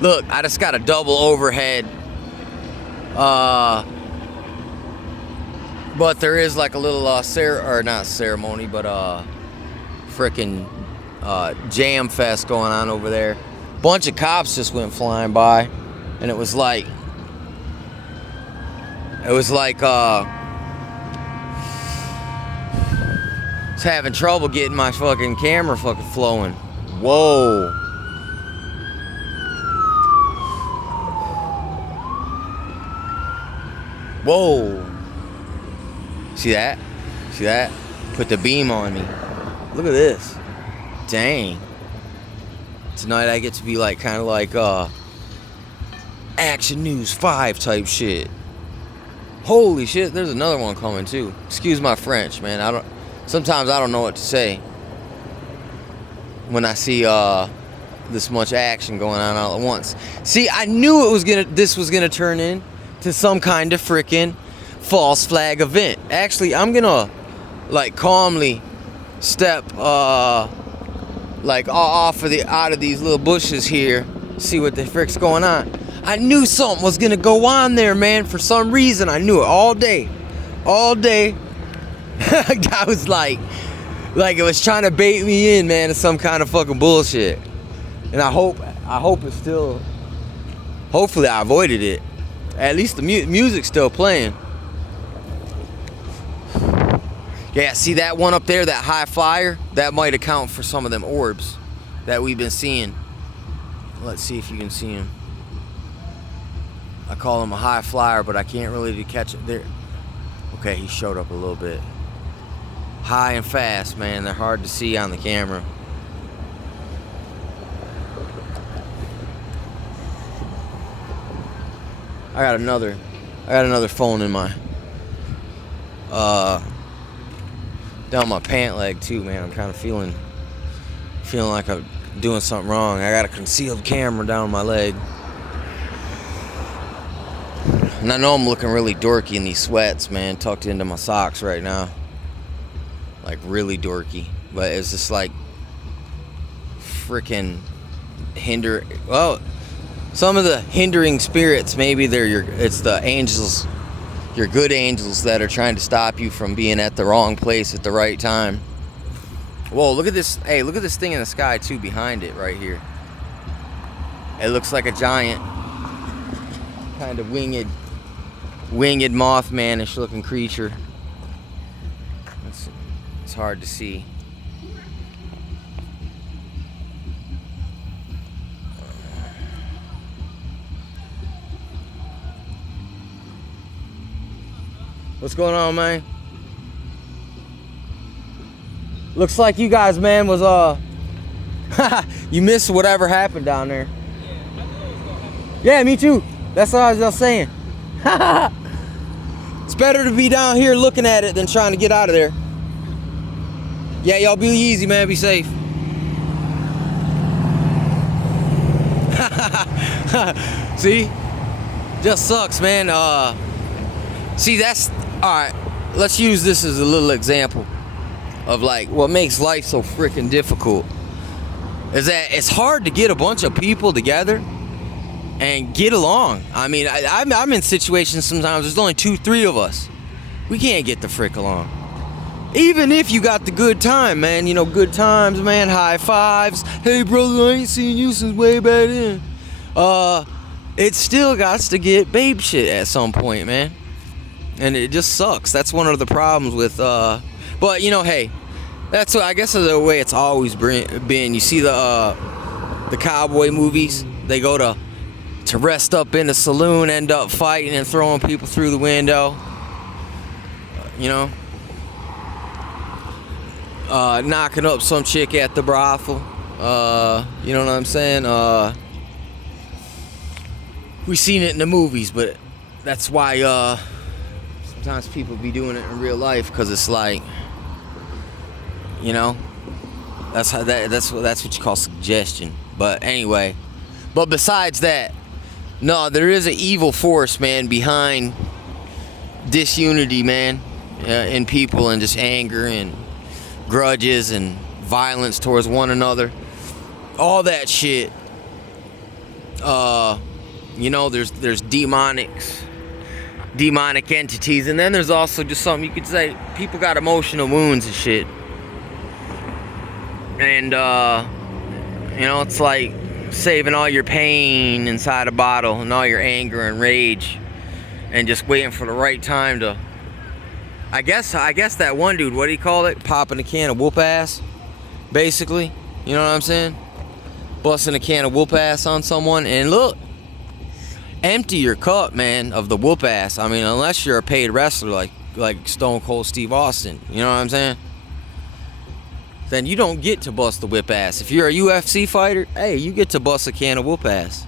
Look, I just got a double overhead. But there is like a little not ceremony, but frickin' jam fest going on over there. Bunch of cops just went flying by, and it was like I was having trouble getting my fucking camera fucking flowing. Whoa. Whoa. See that? See that? Put the beam on me. Look at this. Dang. Tonight I get to be like kind of like Action News 5 type shit. Holy shit, there's another one coming too. Excuse my French, man. Sometimes I don't know what to say when I see this much action going on all at once. See, I knew this was gonna turn into some kind of freaking false flag event. Actually, I'm gonna like calmly step like out of these little bushes here, see what the frick's going on. I knew something was gonna go on there, man. For some reason, I knew it all day. I was like it was trying to bait me in, man, to some kind of fucking bullshit. And I hope it's still. Hopefully, I avoided it. At least the music's still playing. Yeah, see that one up there, that high flyer? That might account for some of them orbs that we've been seeing. Let's see if you can see him. I call him a high flyer, but I can't really catch it there. Okay, he showed up a little bit. High and fast, man. They're hard to see on the camera. I got another phone in my down my pant leg too, man. I'm kind of feeling like I'm doing something wrong. I got a concealed camera down my leg. And I know I'm looking really dorky in these sweats, man, tucked into my socks right now. Like really dorky. But it's just like freaking some of the hindering spirits, maybe it's the angels, your good angels that are trying to stop you from being at the wrong place at the right time. Whoa, look at this. Hey, look at this thing in the sky too behind it right here. It looks like a giant kind of winged Mothman-ish looking creature. It's hard to see. What's going on, man? Looks like you guys, man, was you missed whatever happened down there. Yeah, me too. That's what I was just saying. It's better to be down here looking at it than trying to get out of there. Yeah, y'all be easy, man. Be safe. See? Just sucks, man. See, that's... Alright, let's use this as a little example of like what makes life so freaking difficult. Is that it's hard to get a bunch of people together and get along. I mean, I'm in situations sometimes there's only 2-3 of us. We can't get the frick along. Even if you got the good time, man. You know, good times, man. High fives. Hey, brother, I ain't seen you since way back then. It still got to get babe shit at some point, man. And it just sucks. That's one of the problems with, but you know, hey, that's what, I guess the way it's always been. You see the cowboy movies, they go to rest up in the saloon, end up fighting and throwing people through the window, you know, knocking up some chick at the brothel, you know what I'm saying? We've seen it in the movies, but that's why, sometimes people be doing it in real life, because it's like, you know, that's what you call suggestion. But anyway, but besides that, no, there is an evil force, man, behind disunity, man, in people, and just anger and grudges and violence towards one another. all that shit. You know, there's demonic entities, and then there's also just something you could say, people got emotional wounds and shit. And you know, it's like saving all your pain inside a bottle and all your anger and rage, and just waiting for the right time to, I guess that one dude, what do you call it? Popping a can of whoop ass, basically. You know what I'm saying? Busting a can of whoop ass on someone. And look, empty your cup, man, of the whoop ass. I mean, unless you're a paid wrestler like Stone Cold Steve Austin. You know what I'm saying? Then you don't get to bust the whip ass. If you're a UFC fighter, hey, you get to bust a can of whoop ass.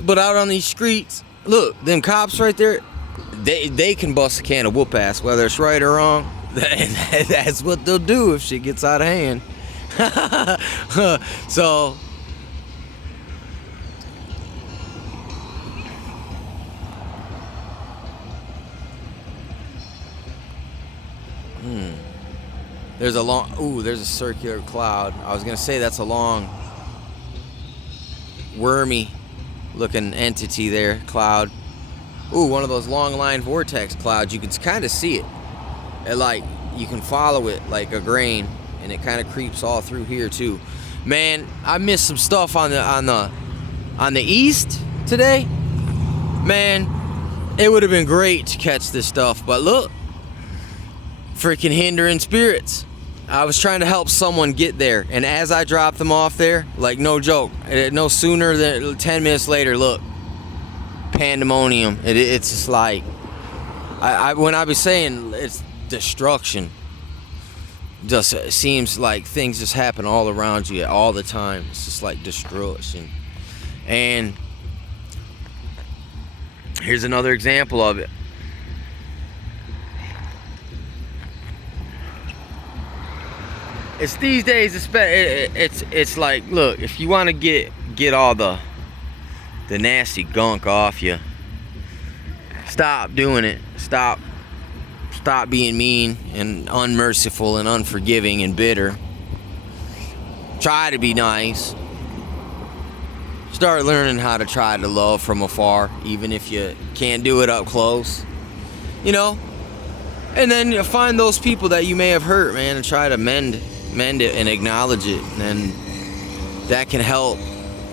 But out on these streets, look, them cops right there, they can bust a can of whoop ass, whether it's right or wrong. That's what they'll do if shit gets out of hand. So, there's a circular cloud. I was gonna say that's a long, wormy looking entity there, cloud. Ooh, one of those long line vortex clouds. You can kind of see it. Like, you can follow it like a grain, and it kind of creeps all through here too. Man, I missed some stuff on the east today. Man, it would have been great to catch this stuff, but look, freaking hindering spirits. I was trying to help someone get there, and as I dropped them off there, like, no joke, no sooner than 10 minutes later, look, pandemonium. It's just like, when I was saying it's destruction, just seems like things just happen all around you all the time. It's just like destruction. And here's another example of it. It's these days, it's like, look, if you want to get all the nasty gunk off you, stop doing it. Stop being mean and unmerciful and unforgiving and bitter. Try to be nice. Start learning how to try to love from afar, even if you can't do it up close. You know? And then you find those people that you may have hurt, man, and try to mend it and acknowledge it. And that can help.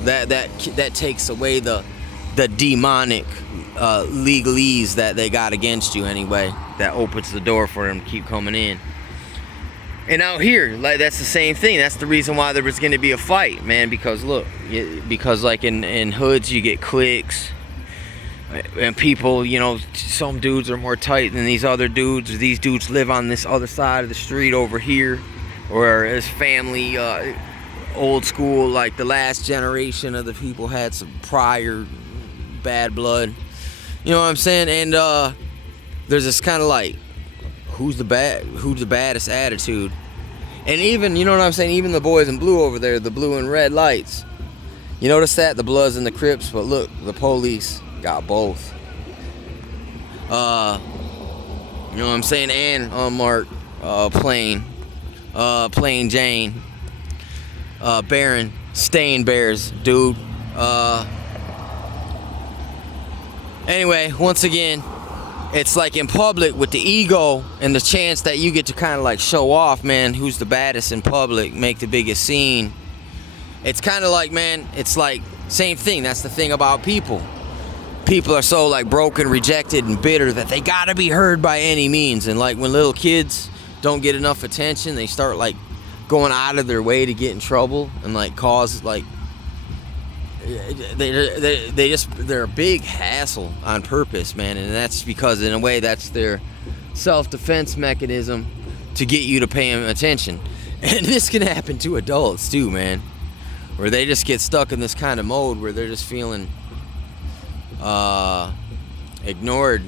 That takes away the demonic legalese that they got against you anyway. That opens the door for them to keep coming in. And out here, like, that's the same thing. That's the reason why there was going to be a fight, man. Because look, because like in hoods you get cliques, and people, you know, some dudes are more tight than these other dudes. These dudes live on this other side of the street over here, or his family, old school, like the last generation of the people had some prior bad blood. You know what I'm saying? And there's this kind of like, who's the baddest attitude. And even, you know what I'm saying, even the boys in blue over there, the blue and red lights, you notice that? The Bloods and the Crips, but look, the police got both. You know what I'm saying? And unmarked Plain Jane, Baron, Stain Bears, dude. Anyway, once again, it's like in public with the ego and the chance that you get to kind of like show off, man, who's the baddest in public, make the biggest scene. It's kind of like, man, it's like same thing. That's the thing about people. People are so like broken, rejected, and bitter that they gotta be heard by any means. And like when little kids don't get enough attention, they start like going out of their way to get in trouble and like cause like they're a big hassle on purpose, man. And that's because in a way that's their self-defense mechanism to get you to pay them attention. And this can happen to adults too, man, where they just get stuck in this kind of mode where they're just feeling ignored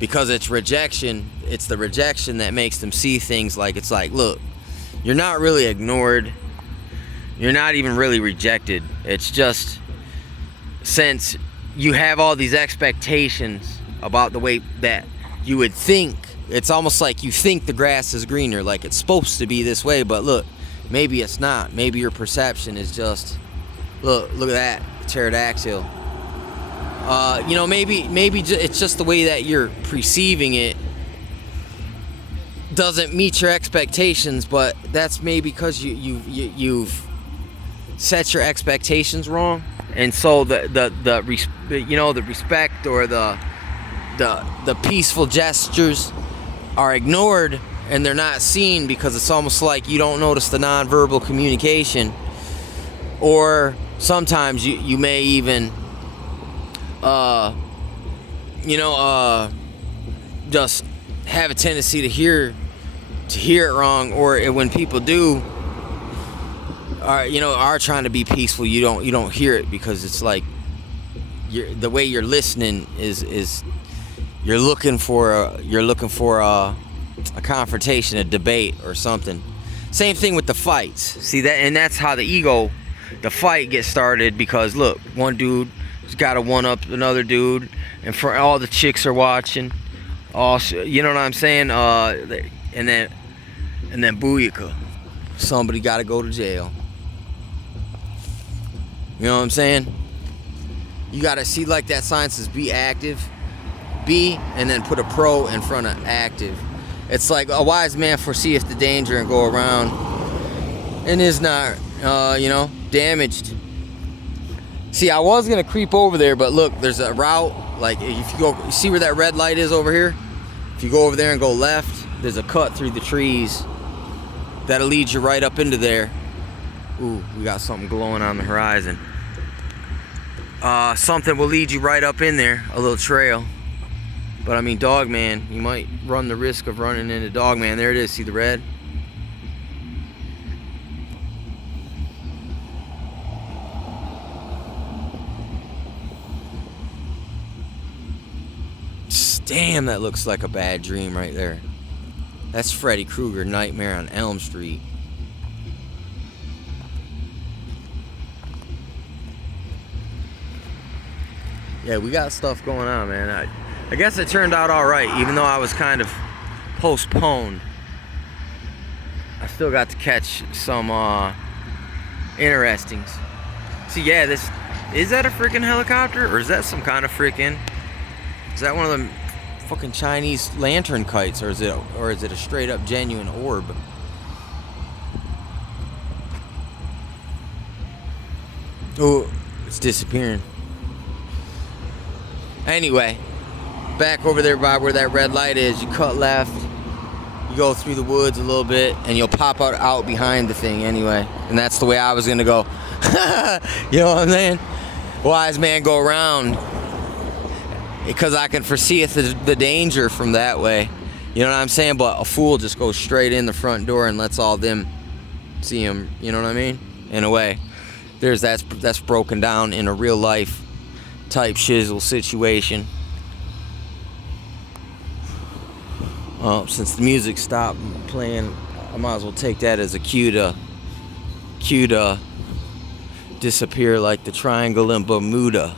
because it's rejection. It's the rejection that makes them see things like, it's like, look, you're not really ignored, you're not even really rejected. It's just, since you have all these expectations about the way that you would think, it's almost like you think the grass is greener, like it's supposed to be this way, but look, Maybe it's not. Maybe your perception is just, look at that pterodactyl. Maybe it's just the way that you're perceiving it doesn't meet your expectations, but that's maybe because you've set your expectations wrong, and so the respect or the peaceful gestures are ignored, and they're not seen because it's almost like you don't notice the nonverbal communication, or sometimes you may even just have a tendency to hear it wrong, or when people do are trying to be peaceful, you don't hear it because it's like the way you're listening is you're looking for a confrontation, a debate, or something. Same thing with the fights. See that, and that's how the fight gets started, because look, one dude has got to one up another dude, and for all the chicks are watching. You know what I'm saying? And then booyaka, somebody got to go to jail. You know what I'm saying? You got to see, like that sign says, be active, and then put a pro in front of active. It's like a wise man foreseeth the danger and go around and is not, damaged. See, I was gonna creep over there, but look, there's a route. Like if you see where that red light is over here? If you go over there and go left, there's a cut through the trees that'll lead you right up into there. Ooh, we got something glowing on the horizon. Something will lead you right up in there, a little trail. But I mean, Dogman, you might run the risk of running into Dogman. There it is, see the red? Damn, that looks like a bad dream right there. That's Freddy Krueger, Nightmare on Elm Street. Yeah, we got stuff going on, man. I guess it turned out all right, even though I was kind of postponed. I still got to catch some interestings. See, yeah, is that a freaking helicopter, or is that some kind of freaking? Is that one of them fucking Chinese lantern kites, or is it a straight up genuine orb? Oh, it's disappearing. Anyway, back over there by where that red light is, you cut left, you go through the woods a little bit, and you'll pop out behind the thing anyway. And that's the way I was gonna go. You know what I'm saying? Wise man go around, because I can foresee the danger from that way. You know what I'm saying? But a fool just goes straight in the front door and lets all them see him. You know what I mean? In a way, that's broken down in a real life type shizzle situation. Well, since the music stopped playing, I might as well take that as a cue to disappear like the triangle in Bermuda.